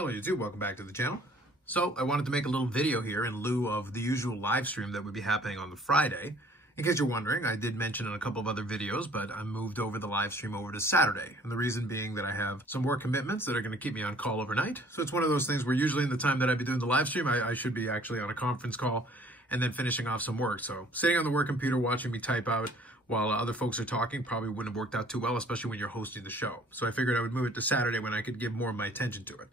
Hello YouTube, welcome back to the channel. So I wanted to make a little video here in lieu of the usual live stream that would be happening on the Friday. In case you're wondering, I did mention in a couple of other videos, but I moved over the live stream over to Saturday. And the reason being that I have some work commitments that are going to keep me on call overnight. So it's one of those things where usually in the time that I'd be doing the live stream, I should be actually on a conference call and then finishing off some work. So sitting on the work computer watching me type out while other folks are talking probably wouldn't have worked out too well, especially when you're hosting the show. So I figured I would move it to Saturday when I could give more of my attention to it.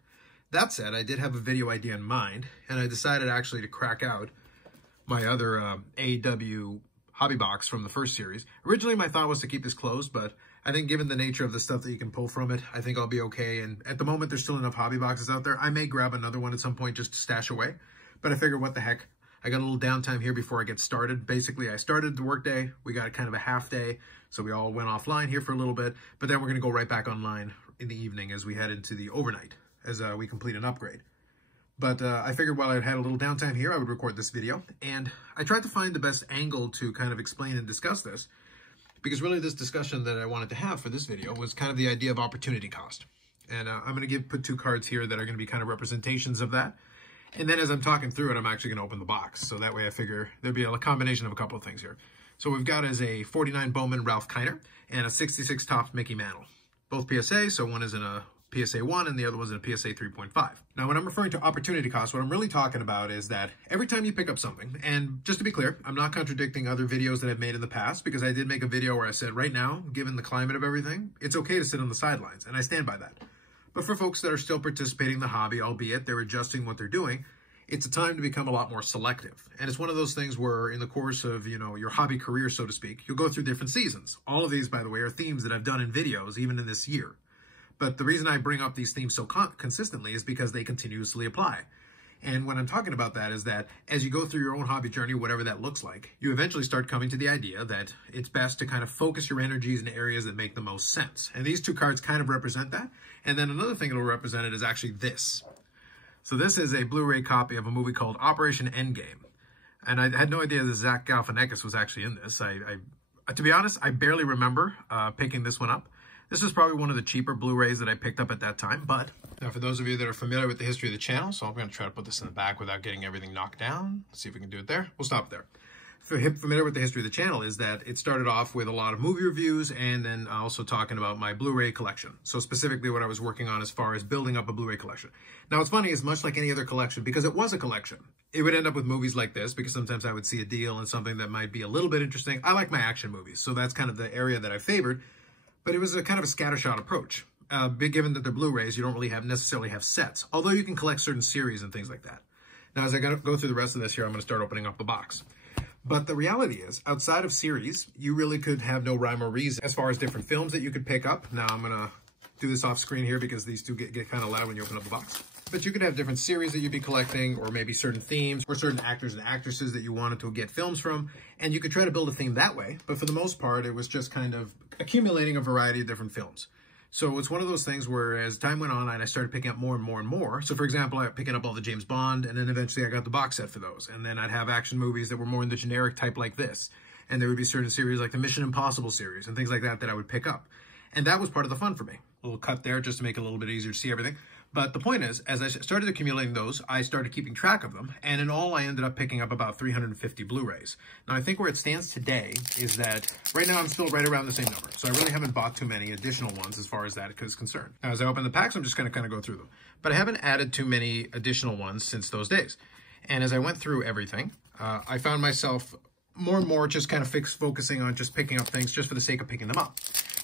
That said, I did have a video idea in mind, and I decided actually to crack out my other AEW hobby box from the first series. Originally, my thought was to keep this closed, but I think given the nature of the stuff that you can pull from it, I think I'll be okay. And at the moment, there's still enough hobby boxes out there. I may grab another one at some point just to stash away, but I figured, what the heck? I got a little downtime here before I get started. Basically, I started the workday. We got kind of a half day, so we all went offline here for a little bit, but then we're going to go right back online in the evening as we head into the overnight, as we complete an upgrade. But I figured while I had a little downtime here, I would record this video. And I tried to find the best angle to kind of explain and discuss this, because really this discussion that I wanted to have for this video was kind of the idea of opportunity cost. And I'm going to put two cards here that are going to be kind of representations of that. And then as I'm talking through it, I'm actually going to open the box. So that way I figure there'll be a combination of a couple of things here. So we've got as a 49 Bowman Ralph Kiner and a 66 Topps Mickey Mantle. Both PSA, so one is in a PSA 1 and the other one's in a PSA 3.5. Now, when I'm referring to opportunity cost, what I'm really talking about is that every time you pick up something, and just to be clear, I'm not contradicting other videos that I've made in the past, because I did make a video where I said right now, given the climate of everything, it's okay to sit on the sidelines, and I stand by that. But for folks that are still participating in the hobby, albeit they're adjusting what they're doing, it's a time to become a lot more selective. And it's one of those things where in the course of, your hobby career, so to speak, you'll go through different seasons. All of these, by the way, are themes that I've done in videos, even in this year. But the reason I bring up these themes so consistently is because they continuously apply. And when I'm talking about that is that as you go through your own hobby journey, whatever that looks like, you eventually start coming to the idea that it's best to kind of focus your energies in areas that make the most sense. And these two cards kind of represent that. And then another thing it'll represent it is actually this. So this is a Blu-ray copy of a movie called Operation Endgame. And I had no idea that Zach Galifianakis was actually in this. To be honest, I barely remember picking this one up. This is probably one of the cheaper Blu-rays that I picked up at that time, but now for those of you that are familiar with the history of the channel, so I'm going to try to put this in the back without getting everything knocked down. Let's see if we can do it there. We'll stop there. Familiar with the history of the channel is that it started off with a lot of movie reviews and then also talking about my Blu-ray collection. So specifically what I was working on as far as building up a Blu-ray collection. Now what's funny is much like any other collection, because it was a collection, it would end up with movies like this, because sometimes I would see a deal and something that might be a little bit interesting. I like my action movies, so that's kind of the area that I favored. But it was a kind of a scattershot approach. Given that they're Blu-rays, you don't really necessarily have sets, although you can collect certain series and things like that. Now, as I go through the rest of this here, I'm going to start opening up the box. But the reality is, outside of series, you really could have no rhyme or reason as far as different films that you could pick up. Now, I'm going to do this off screen here because these two get kind of loud when you open up the box. But you could have different series that you'd be collecting, or maybe certain themes, or certain actors and actresses that you wanted to get films from, and you could try to build a theme that way. But for the most part, it was just kind of accumulating a variety of different films. So it's one of those things where as time went on, and I started picking up more and more and more. So for example, I was picking up all the James Bond, and then eventually I got the box set for those. And then I'd have action movies that were more in the generic type like this. And there would be certain series like the Mission Impossible series and things like that that I would pick up. And that was part of the fun for me. A little cut there just to make it a little bit easier to see everything. But the point is, as I started accumulating those, I started keeping track of them. And in all, I ended up picking up about 350 Blu-rays. Now, I think where it stands today is that right now I'm still right around the same number. So I really haven't bought too many additional ones as far as that is concerned. Now, as I open the packs, I'm just going to kind of go through them. But I haven't added too many additional ones since those days. And as I went through everything, I found myself more and more just kind of focusing on just picking up things just for the sake of picking them up.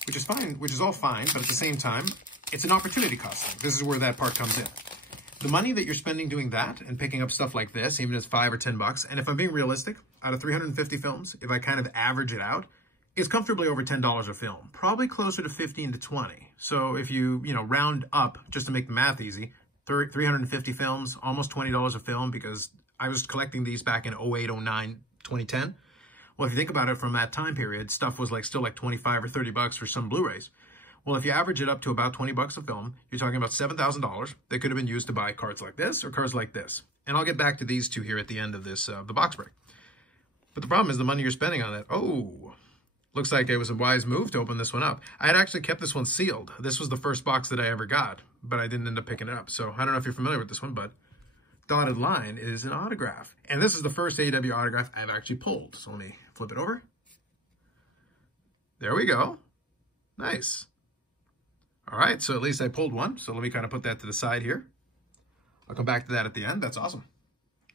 Which is fine, which is all fine, but at the same time, it's an opportunity cost thing. This is where that part comes in. The money that you're spending doing that and picking up stuff like this, even if it's $5 or $10, and if I'm being realistic, out of 350 films, if I kind of average it out, it's comfortably over $10 a film, probably closer to 15 to 20. So if you round up just to make the math easy, 350 films, almost $20 a film, because I was collecting these back in 08, 09, 2010. Well, if you think about it from that time period, stuff was still like 25 or 30 bucks for some Blu-rays. Well, if you average it up to about 20 bucks a film, you're talking about $7,000 that could have been used to buy cards like this or cards like this. And I'll get back to these two here at the end of this, the box break. But the problem is the money you're spending on that. Oh, looks like it was a wise move to open this one up. I had actually kept this one sealed. This was the first box that I ever got. but I didn't end up picking it up. So I don't know if you're familiar with this one, but dotted line is an autograph. And this is the first AEW autograph I've actually pulled. So let me flip it over. There we go. Nice. All right, so at least I pulled one. So let me kind of put that to the side here. I'll come back to that at the end. That's awesome.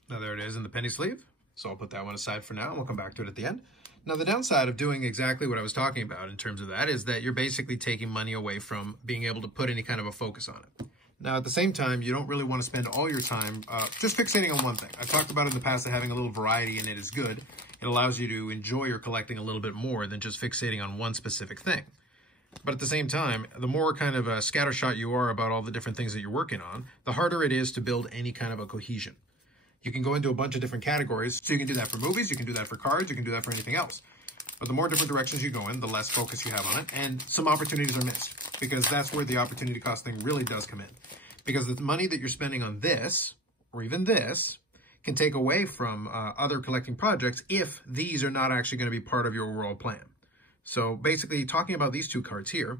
Now there it is in the penny sleeve. So I'll put that one aside for now, and we'll come back to it at the end. Now the downside of doing exactly what I was talking about in terms of that is that you're basically taking money away from being able to put any kind of a focus on it. Now at the same time, you don't really want to spend all your time just fixating on one thing. I've talked about in the past that having a little variety in it is good. It allows you to enjoy your collecting a little bit more than just fixating on one specific thing. But at the same time, the more kind of scattershot you are about all the different things that you're working on, the harder it is to build any kind of a cohesion. You can go into a bunch of different categories. So you can do that for movies, you can do that for cards, you can do that for anything else. But the more different directions you go in, the less focus you have on it, and some opportunities are missed, because that's where the opportunity cost thing really does come in. Because the money that you're spending on this, or even this, can take away from other collecting projects if these are not actually going to be part of your overall plan. So basically, talking about these two cards here,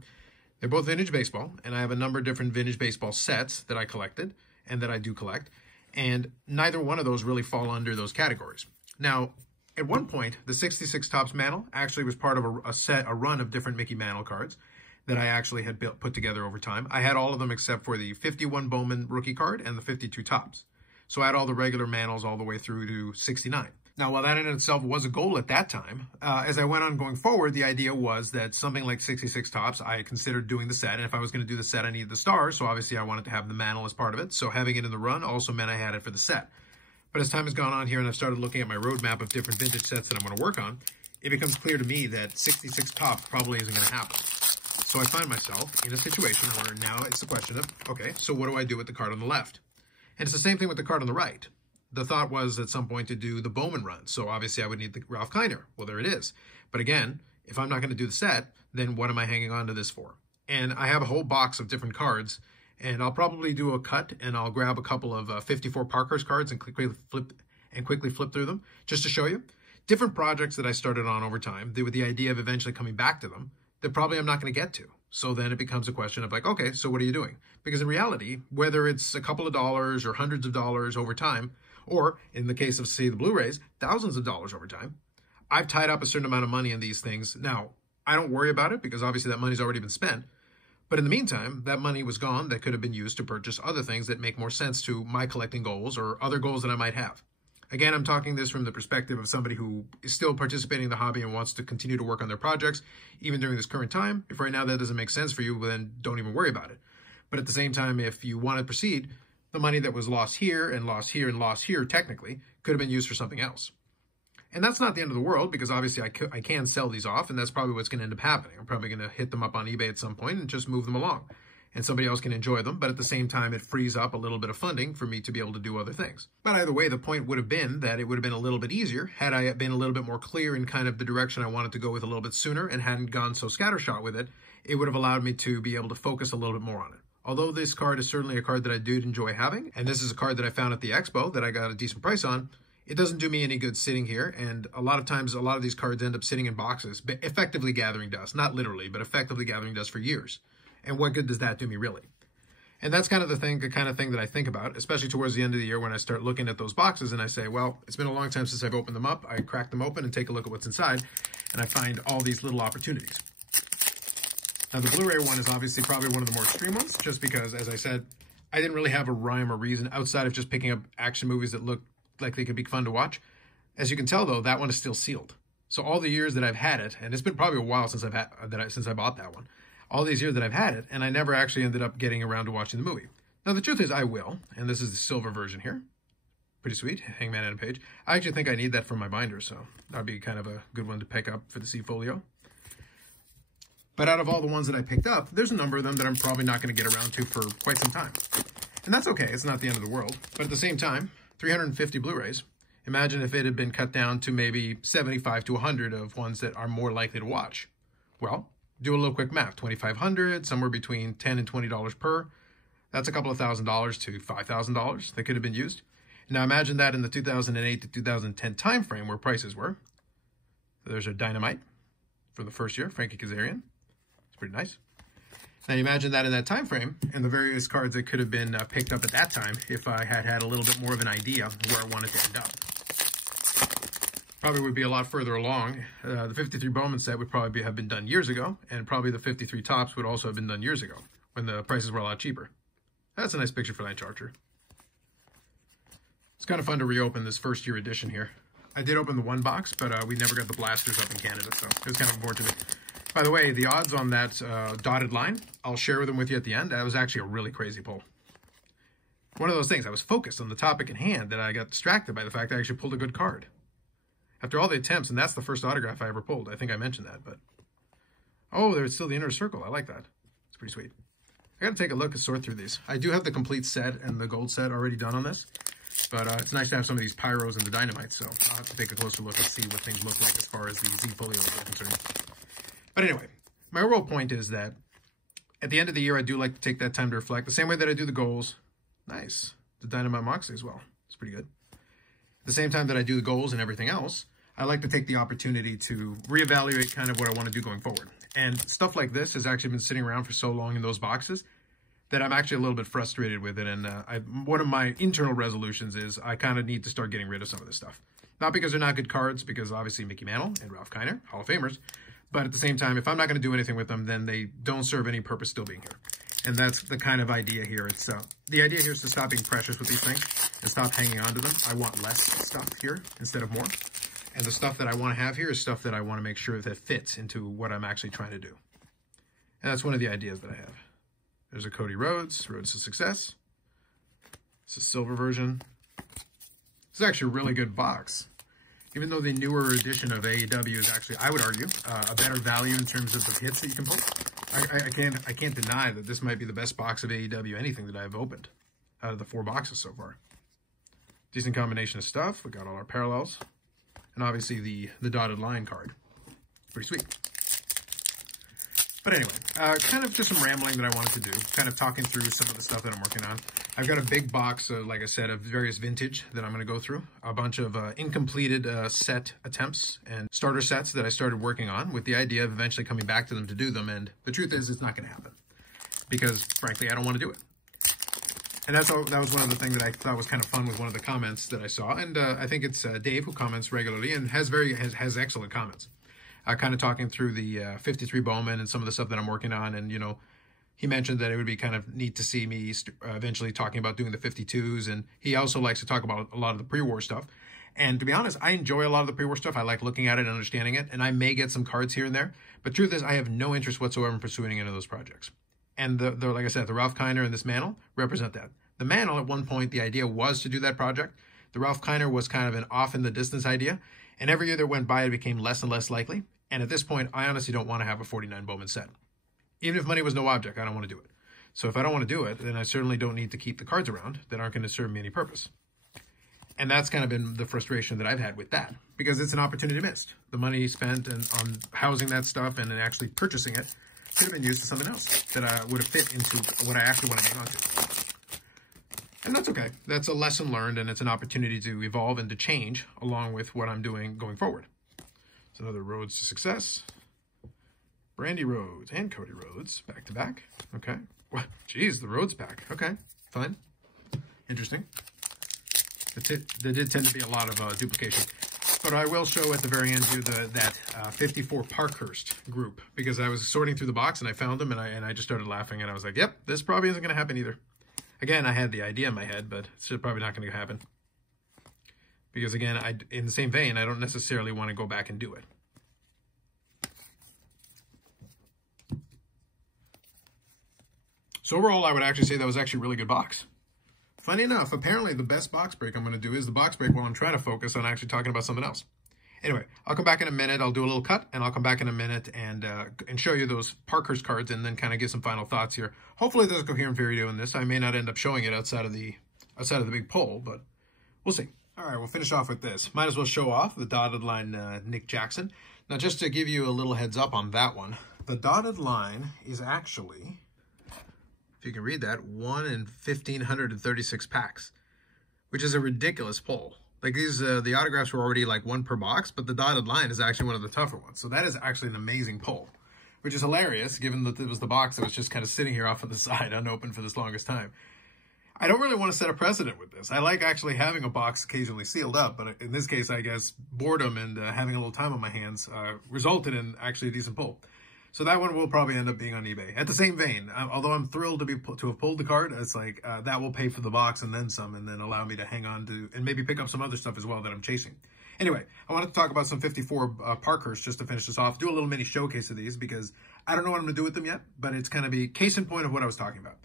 they're both vintage baseball, and I have a number of different vintage baseball sets that I collected, and that I do collect, and neither one of those really fall under those categories. Now, at one point, the 66 Topps Mantle actually was part of a run of different Mickey Mantle cards that I actually had put together over time. I had all of them except for the 51 Bowman rookie card and the 52 Topps. So I had all the regular Mantles all the way through to 69. Now, while that in itself was a goal at that time, as I went on going forward, the idea was that something like 66 Topps, I considered doing the set. And if I was going to do the set, I needed the stars. So obviously I wanted to have the Mantle as part of it. So having it in the run also meant I had it for the set. But as time has gone on here and I've started looking at my roadmap of different vintage sets that I'm going to work on, it becomes clear to me that 66 Topps probably isn't going to happen. So I find myself in a situation where now it's the question of, okay, so what do I do with the card on the left? And it's the same thing with the card on the right. The thought was at some point to do the Bowman run. So obviously I would need the Ralph Kiner. Well, there it is. But again, if I'm not going to do the set, then what am I hanging on to this for? And I have a whole box of different cards, and I'll probably do a cut and I'll grab a couple of 54 Parkhurst cards and quickly flip through them just to show you. Different projects that I started on over time, with the idea of eventually coming back to them, that probably I'm not going to get to. So then it becomes a question of like, okay, so what are you doing? Because in reality, whether it's a couple of dollars or hundreds of dollars over time, or in the case of, say, the Blu-rays, thousands of dollars over time, I've tied up a certain amount of money in these things. Now, I don't worry about it because obviously that money's already been spent. But in the meantime, that money was gone that could have been used to purchase other things that make more sense to my collecting goals or other goals that I might have. Again, I'm talking this from the perspective of somebody who is still participating in the hobby and wants to continue to work on their projects, even during this current time. If right now that doesn't make sense for you, then don't even worry about it. But at the same time, if you want to proceed, the money that was lost here and lost here and lost here, technically, could have been used for something else. And that's not the end of the world, because obviously I can sell these off, and that's probably what's going to end up happening. I'm probably going to hit them up on eBay at some point and just move them along. And somebody else can enjoy them, but at the same time, it frees up a little bit of funding for me to be able to do other things. But either way, the point would have been that it would have been a little bit easier had I been a little bit more clear in kind of the direction I wanted to go with a little bit sooner and hadn't gone so scattershot with it. It would have allowed me to be able to focus a little bit more on it. Although this card is certainly a card that I do enjoy having, and this is a card that I found at the expo that I got a decent price on, it doesn't do me any good sitting here, and a lot of times, a lot of these cards end up sitting in boxes, but effectively gathering dust. Not literally, but effectively gathering dust for years. And what good does that do me, really? And that's kind of the kind of thing that I think about, especially towards the end of the year when I start looking at those boxes and I say, well, it's been a long time since I've opened them up. I crack them open and take a look at what's inside, and I find all these little opportunities. Now, the Blu-ray one is obviously probably one of the more extreme ones, just because, as I said, I didn't really have a rhyme or reason outside of just picking up action movies that look like they could be fun to watch. As you can tell, though, that one is still sealed. So all the years that I've had it, and it's been probably a while since since I bought that one, all these years that I've had it, and I never actually ended up getting around to watching the movie. Now, the truth is I will, and this is the silver version here. Pretty sweet, Hangman Adam Page. I actually think I need that for my binder, so that'd be kind of a good one to pick up for the C-Folio. But out of all the ones that I picked up, there's a number of them that I'm probably not going to get around to for quite some time. And that's okay, it's not the end of the world. But at the same time, 350 Blu-rays. Imagine if it had been cut down to maybe 75 to 100 of ones that are more likely to watch. Well, do a little quick math. 2,500, somewhere between $10 and $20 per. That's a couple of $1,000s to $5,000 that could have been used. Now imagine that in the 2008 to 2010 time frame where prices were. So there's a Dynamite for the first year, Frankie Kazarian. It's pretty nice. Now you imagine that in that time frame and the various cards that could have been picked up at that time if I had had a little bit more of an idea where I wanted to end up. Probably would be a lot further along. The 53 Bowman set would probably have been done years ago, and probably the 53 Topps would also have been done years ago when the prices were a lot cheaper. That's a nice picture for Lance Archer. It's kind of fun to reopen this first year edition here. I did open the one box, but we never got the blasters up in Canada, so it was kind of unfortunate. By the way, the odds on that dotted line, I'll share them with you at the end. That was actually a really crazy pull. One of those things, I was focused on the topic at hand that I got distracted by the fact I actually pulled a good card. After all the attempts, and that's the first autograph I ever pulled. I think I mentioned that, but... Oh, there's still the inner circle. I like that. It's pretty sweet. I got to take a look and sort through these. I do have the complete set and the gold set already done on this, but it's nice to have some of these pyros and the dynamite, so I'll have to take a closer look and see what things look like as far as the Z folios are concerned. But anyway, my overall point is that at the end of the year, I do like to take that time to reflect, the same way that I do the goals. Nice. The Dynamite Moxley as well. It's pretty good. At the same time that I do the goals and everything else, I like to take the opportunity to reevaluate kind of what I want to do going forward. And stuff like this has actually been sitting around for so long in those boxes that I'm actually a little bit frustrated with it. And one of my internal resolutions is I kind of need to start getting rid of some of this stuff. Not because they're not good cards, because obviously Mickey Mantle and Ralph Kiner, Hall of Famers. But at the same time, if I'm not going to do anything with them, then they don't serve any purpose still being here. And that's the kind of idea here. It's the idea here is to stop being precious with these things and stop hanging on to them. I want less stuff here instead of more. And the stuff that I want to have here is stuff that I want to make sure that fits into what I'm actually trying to do. And that's one of the ideas that I have. There's a Cody Rhodes, Rhodes to Success. It's a silver version. It's actually a really good box. Even though the newer edition of AEW is actually, I would argue, a better value in terms of the hits that you can pull. I can't deny that this might be the best box of AEW anything that I've opened out of the 4 boxes so far. Decent combination of stuff. We got all our parallels. And obviously the dotted line card. Pretty sweet. But anyway, kind of just some rambling that I wanted to do. Kind of talking through some of the stuff that I'm working on. I've got a big box, like I said, of various vintage that I'm going to go through. A bunch of incompleted set attempts and starter sets that I started working on with the idea of eventually coming back to them to do them. And the truth is, it's not going to happen. Because, frankly, I don't want to do it. And that was one of the things that I thought was kind of fun with one of the comments that I saw. And I think it's Dave who comments regularly and has excellent comments. Kind of talking through the 53 Bowman and some of the stuff that I'm working on. And, you know, he mentioned that it would be kind of neat to see me eventually talking about doing the 52s. And he also likes to talk about a lot of the pre-war stuff. And to be honest, I enjoy a lot of the pre-war stuff. I like looking at it and understanding it. And I may get some cards here and there. But truth is, I have no interest whatsoever in pursuing any of those projects. And like I said, the Ralph Kiner and this Mantle represent that. The Mantle, at one point, the idea was to do that project. The Ralph Kiner was kind of an off-in-the-distance idea. And every year that went by, it became less and less likely. And at this point, I honestly don't want to have a 49 Bowman set. Even if money was no object, I don't want to do it. So if I don't want to do it, then I certainly don't need to keep the cards around that aren't going to serve me any purpose. And that's kind of been the frustration that I've had with that, because it's an opportunity missed. The money spent on housing that stuff and then actually purchasing it could have been used for something else that would have fit into what I actually want to hang on to. And that's okay. That's a lesson learned, and it's an opportunity to evolve and to change along with what I'm doing going forward. It's another Rhodes to Success. Brandy Rhodes and Cody Rhodes back to back. Okay. Well, geez, the Rhodes pack. Okay, fine. Interesting. There did tend to be a lot of duplication. But I will show at the very end here that 54 Parkhurst group, because I was sorting through the box and I found them and I just started laughing and I was like, yep, this probably isn't going to happen either. Again, I had the idea in my head, but it's probably not going to happen. Because again, in the same vein, I don't necessarily want to go back and do it. So overall, I would actually say that was actually a really good box. Funny enough, apparently the best box break I'm going to do is the box break while I'm trying to focus on actually talking about something else. Anyway, I'll come back in a minute. I'll do a little cut, and I'll come back in a minute and show you those Parkhurst cards and then kind of get some final thoughts here. Hopefully there's a coherent video in this. I may not end up showing it outside of the big poll, but we'll see. All right, we'll finish off with this. Might as well show off the dotted line Nick Jackson. Now, just to give you a little heads up on that one, the dotted line is actually, if you can read that, 1 in 1,536 packs, which is a ridiculous pull. Like these, the autographs were already like 1 per box, but the dotted line is actually one of the tougher ones. So that is actually an amazing pull. which is hilarious given that it was the box that was just kind of sitting here off on the side unopened for this longest time. I don't really want to set a precedent with this. I like actually having a box occasionally sealed up, but in this case, I guess boredom and having a little time on my hands resulted in actually a decent pull. So that one will probably end up being on eBay. At the same vein, although I'm thrilled to have pulled the card, it's like that will pay for the box and then some, and then allow me to hang on to and maybe pick up some other stuff as well that I'm chasing. Anyway, I wanted to talk about some 54 Parkhurst just to finish this off. Do a little mini showcase of these because I don't know what I'm going to do with them yet, but it's kind of a case in point of what I was talking about.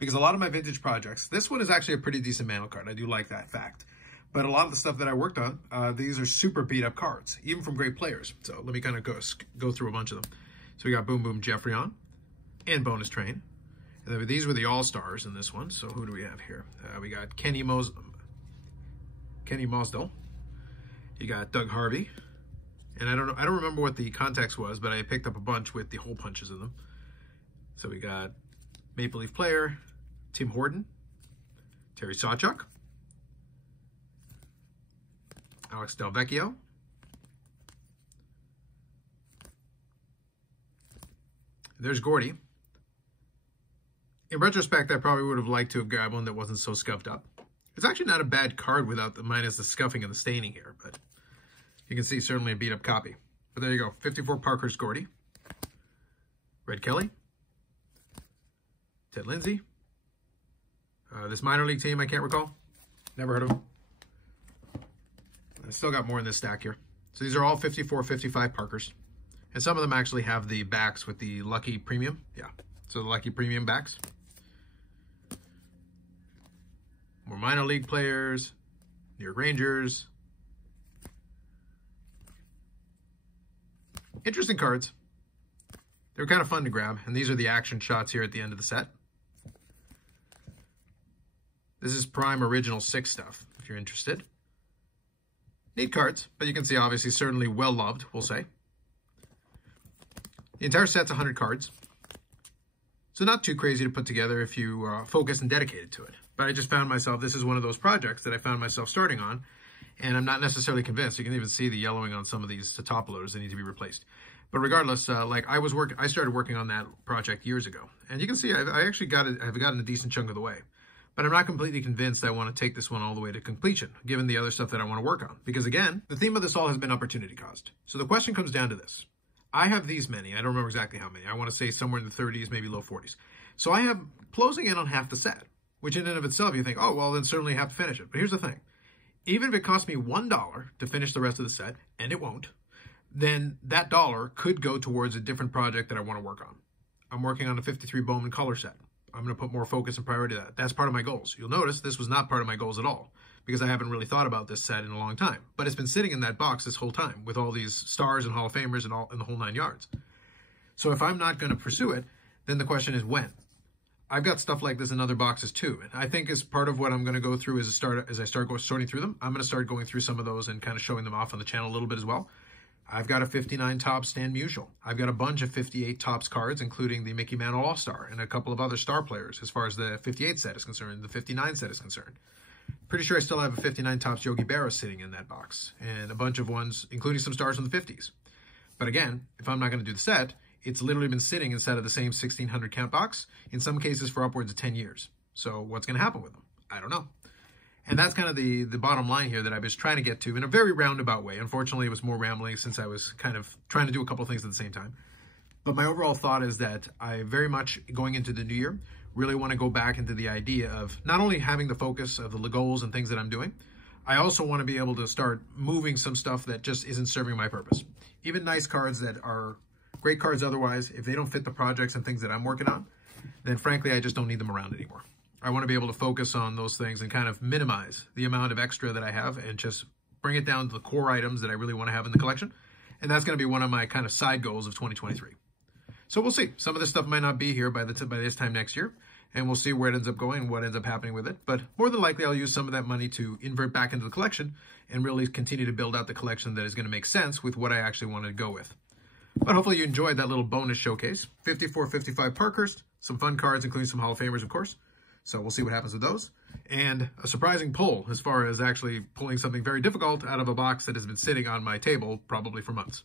Because a lot of my vintage projects, this one is actually a pretty decent mantle card. I do like that fact. But a lot of the stuff that I worked on, these are super beat up cards, even from great players. So let me kind of go through a bunch of them. So we got Boom Boom Geoffrion and Bonus Train. And then these were the all-stars in this one. So who do we have here? We got Kenny Mosdell. You got Doug Harvey. And I don't remember what the context was, but I picked up a bunch with the hole punches in them. So we got Maple Leaf Player, Tim Horton, Terry Sawchuk, Alex Delvecchio, there's Gordy. In retrospect, I probably would have liked to have grabbed one that wasn't so scuffed up. It's actually not a bad card without minus the scuffing and the staining here, but you can see certainly a beat up copy. But there you go, 54 Parkhurst Gordy, Red Kelly, Ted Lindsay. This minor league team, I can't recall. Never heard of them. I still got more in this stack here. So these are all 54, 55 Parkers. And some of them actually have the backs with the Lucky Premium. Yeah, so the Lucky Premium backs. More minor league players, New York Rangers. Interesting cards. They were kind of fun to grab. And these are the action shots here at the end of the set. This is Prime Original 6 stuff, if you're interested. Neat cards, but you can see obviously certainly well loved, we'll say. The entire set's 100 cards. So not too crazy to put together if you focus and dedicated to it. But I just found myself, this is one of those projects that I found myself starting on, and I'm not necessarily convinced. You can even see the yellowing on some of these top loaders that need to be replaced. But regardless, I started working on that project years ago. And you can see I actually I've gotten a decent chunk of the way. But I'm not completely convinced I want to take this one all the way to completion, given the other stuff that I want to work on. Because again, the theme of this all has been opportunity cost. So the question comes down to this. I have these many. I don't remember exactly how many. I want to say somewhere in the 30s, maybe low 40s. So I have closing in on half the set, which in and of itself, you think, oh, well, then certainly have to finish it. But here's the thing. Even if it costs me $1 to finish the rest of the set, and it won't, then that dollar could go towards a different project that I want to work on. I'm working on a 53 Bowman color set. I'm going to put more focus and priority to that. That's part of my goals. You'll notice this was not part of my goals at all because I haven't really thought about this set in a long time. But it's been sitting in that box this whole time with all these stars and Hall of Famers and the whole 9 yards. So if I'm not going to pursue it, then the question is when. I've got stuff like this in other boxes too. And I think as part of what I'm going to go through as I start sorting through them, I'm going to start going through some of those and kind of showing them off on the channel a little bit as well. I've got a 59 Topps Stan Musial. I've got a bunch of 58 Topps cards, including the Mickey Mantle All-Star and a couple of other star players as far as the 58 set is concerned, the 59 set is concerned. Pretty sure I still have a 59 Topps Yogi Berra sitting in that box and a bunch of ones, including some stars from the 50s. But again, if I'm not going to do the set, it's literally been sitting inside of the same 1600 count box, in some cases for upwards of 10 years. So what's going to happen with them? I don't know. And that's kind of the bottom line here that I was trying to get to in a very roundabout way. Unfortunately, it was more rambling since I was kind of trying to do a couple of things at the same time. But my overall thought is that I very much, going into the new year, really want to go back into the idea of not only having the focus of the goals and things that I'm doing, I also want to be able to start moving some stuff that just isn't serving my purpose. Even nice cards that are great cards otherwise, if they don't fit the projects and things that I'm working on, then frankly, I just don't need them around anymore. I want to be able to focus on those things and kind of minimize the amount of extra that I have and just bring it down to the core items that I really want to have in the collection. And that's going to be one of my kind of side goals of 2023. So we'll see. Some of this stuff might not be here by this time next year, and we'll see where it ends up going and what ends up happening with it. But more than likely, I'll use some of that money to invert back into the collection and really continue to build out the collection that is going to make sense with what I actually want to go with. But hopefully you enjoyed that little bonus showcase. 54-55 Parkhurst, some fun cards, including some Hall of Famers, of course. So we'll see what happens with those. And a surprising pull as far as actually pulling something very difficult out of a box that has been sitting on my table probably for months.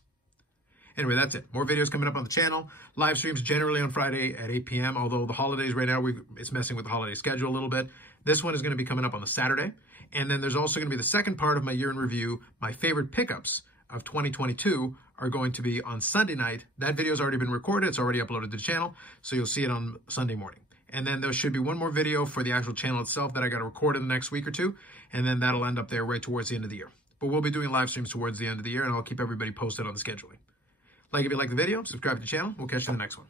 Anyway, that's it. More videos coming up on the channel. Live streams generally on Friday at 8 p.m., although the holidays right now, it's messing with the holiday schedule a little bit. This one is going to be coming up on the Saturday. And then there's also going to be the second part of my year in review. My favorite pickups of 2022 are going to be on Sunday night. That video's already been recorded. It's already uploaded to the channel, so you'll see it on Sunday morning. And then there should be one more video for the actual channel itself that I got to record in the next week or two, and then that'll end up there right towards the end of the year. But we'll be doing live streams towards the end of the year, and I'll keep everybody posted on the scheduling. Like if you like the video, subscribe to the channel. We'll catch you in the next one.